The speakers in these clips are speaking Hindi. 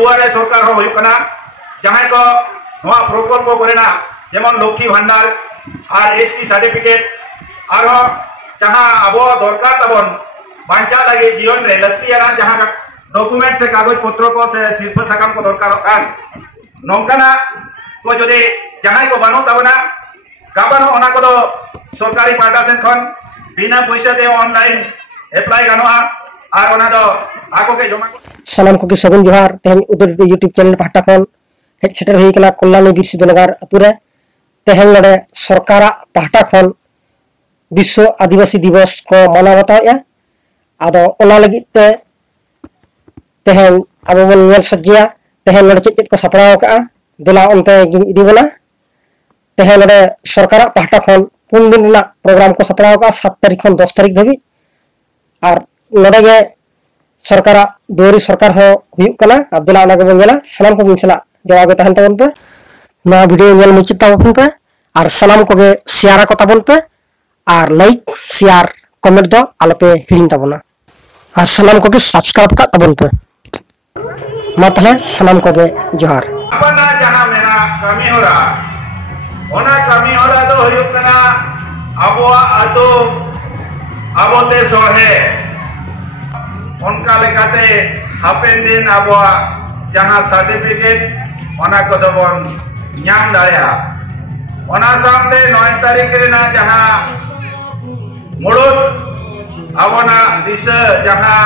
दुआरे सरकार हो कना जहां को नवा प्रकल्प करेना जेमन लक्ष्मी भंडार और एसटी सर्टिफिकेट और जहां अब दरकार तबन बांचा लगे जीवन रे लक्तियाना जहां डॉक्यूमेंट से कागज पत्र को से शिल्प साकाम को दरकार कान नौकाना को जदि जहां को बानु तबना गाबानो ओना को दो सरकारी पाटा सेन खन बिना पैसा दे ऑनलाइन अप्लाई गानोआ और ओना दो आको के जमा सलाम को के सगुन जोहार तेहन उदर यूट्यूब चैनल पाटा खन हेज सेटर होई कना कल्याणी बीर सिद्धनगर अतुरे तेहन नडे सरकार पाटा खन विश्व आदिवासी दिवस को मना बताया आदो ओना लगी ते तेहन अब मन नेल सज्जिया तेहन नडे चेत को सपड़ाव का दिला उनते गिन इदी बना तेहन नडे सरकार पाटा खन 3 दिन ना प्रोग्राम को सपड़ाव का 7 तारीख खन 10 तारीख धबी और नडे गे सरकार दोरी सरकार हो हुयु कना अब दिला ओना को बंगला सलाम को बिनसला जवाब तहन तबन पे ना वीडियो नेल मुचित ताबन पे और सलाम को गे शेयर को ताबन पे और लाइक शेयर कमेंट दो आलपे हिडिन ताबना और सलाम को के सब्सक्राइब का ताबन पे मा तले सलाम को गे जोहार अपना जहां मेरा कमी हो रहा ओना कमी हो रहा तो हुयु कना अबवा अतो अबोते सोहे उनका लेकाते हापेन दिन अबवा जहां सर्टिफिकेट ओना को दबन ᱧᱟᱢ दाड़िया ओना सामते 9 तारीख रे ना जहां मुड़ुत अबोना दिशा जहां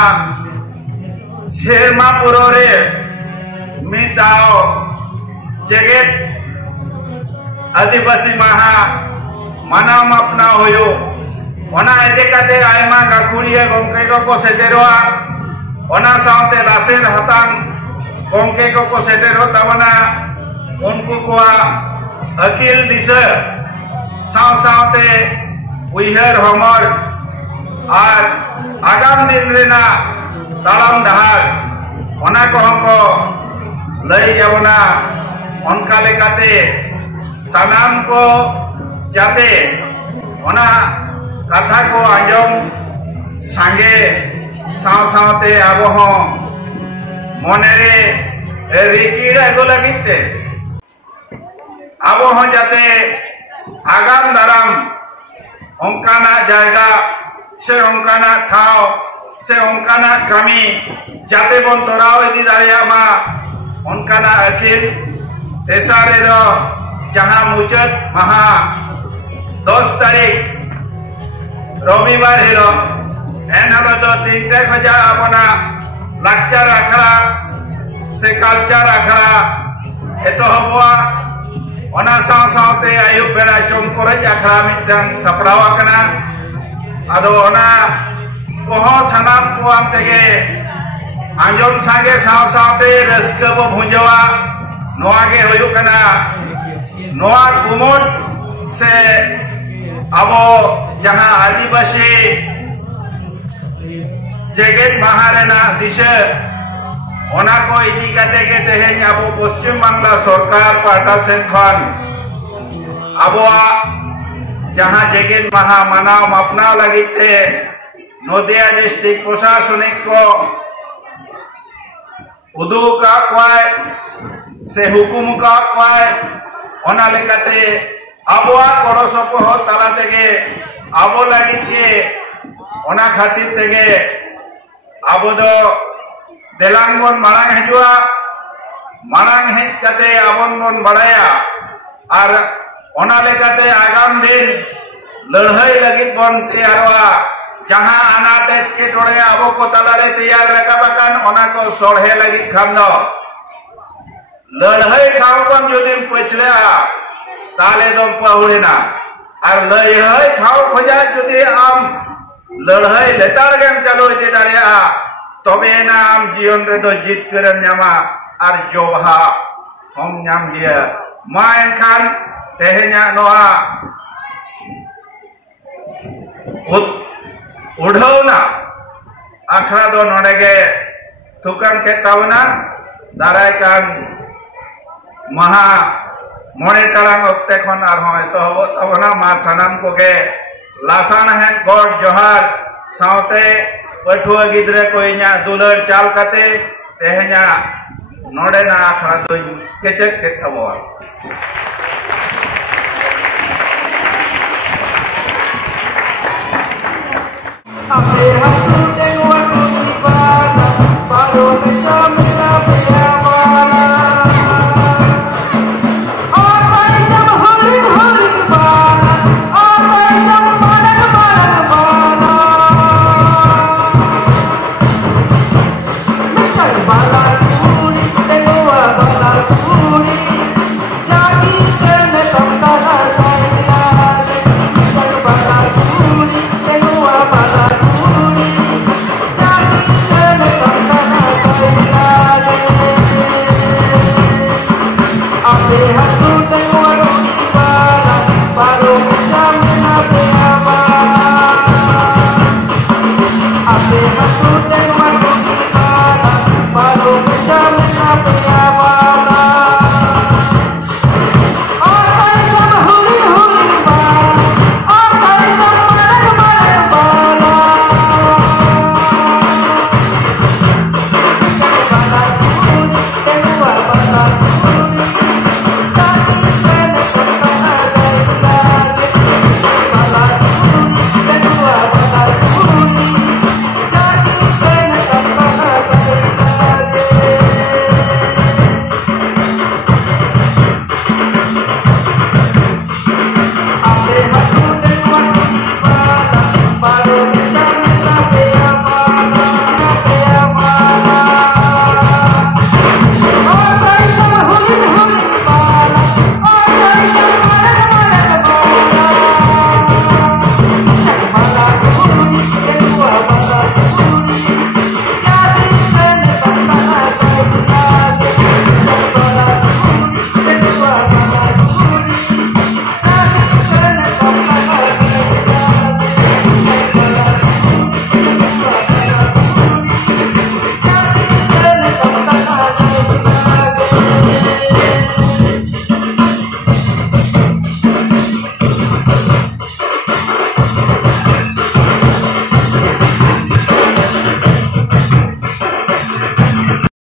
सेरमा पुरोरे मिताओ जेगेट आदिवासी महा मानाव अपना होयो ओना एदेकाते आयमा गाखुड़िया गंके को सेटेरोआ ओना सामते लासेर हतान गंके को सेटेरो तबना उनको को अकिल दिशा साव सावते उइहर हमर और आगाम दिन रेना तालाम डहार ओना को हमको लई जाबना उनका लेकाते सनाम को जाते ओना कथा को आंजम सांगे साव सावते आबो हो मनेरे रिकिड़ा गो लगिते आबो हो जाते आगाम दाराम ओंकाना जायगा से ओंकाना ठाव से ओंकाना कमी जाते बन तोराव इदी दाड़िया मा ओंकाना अकिल तेसारे दो जहां मुचत महा 10 तारीख रविवार हिरो एन हलो दो 3टे खजा अपना लाक्चर आखड़ा से कल्चर आखड़ा एतो हबवा ओना साव सावते आयुब बेड़ा चमकोरज आखड़ा मिटन सपड़ावा कना आदो ओना कोहो सनाम को आम तेगे आंजम सांगे साव सावते रस्क बो भुंजवा नोआ गे होयु कना नोआ कुमुट से अबो जहां आदिवासी जेगेट महारेना दिशा ओना को इदी कते के तेहेन अबो पश्चिम बांग्ला सरकार पाटा सेन खन अबो जहां जेगेट महा मानाव अपना लगिते नदिया डिस्ट्रिक्ट प्रशासनिक को उदुका क्वाय से हुकुम का क्वाय ओना लेकाते आबोआ गड़ो सपोह ताला तेगे आबो लगित के ओना खातिर तेगे आबो दो देलांग बन मारांग हजुआ मारांग हेज कते आबन बन बड़ाया और ओना लेकाते आगाम दिन लड़ाई लगित बन तैयारवा जहां अनाटेट के टोड़े आबो को तालारे तैयार रकाबाकान ओना को सोढ़े लगित खान दो लड़ाई ठाव कम जदि पछले ताले दम पहुड़ेना और लड़ाई ठाव खोजा जदि आम लड़ाई लेताड़ गेम चलो इदि दाड़िया तबे ना आम जीवन रे दो जीत करम न्यामा और जोहा हम न्याम लिया मा एनखान तेहेना नोआ उड़ौना आखड़ा दो नोडेगे थुकम के तावना दाराय कान महा मोने टालांग ओक्ते खन आरहों एतोहबो ताबना मा सनाम कोगे लासान हेन गॉड जोहार सावते पठुआ गिद्रे को इन्या दुलर चाल कते तेहेना नोडे ना आखड़ा तो केचेक के तबवा Ape hatu tengo aku di bana, baru bisa mencapai awala. Apa jam holik holik bana, apa jam banak banak bana. Mekan bala curi, tengo bala curi, jadi kena tamtala saya lagi. Mekan bala curi, tengo bala curi. Jadi kena tamtala saya lagi.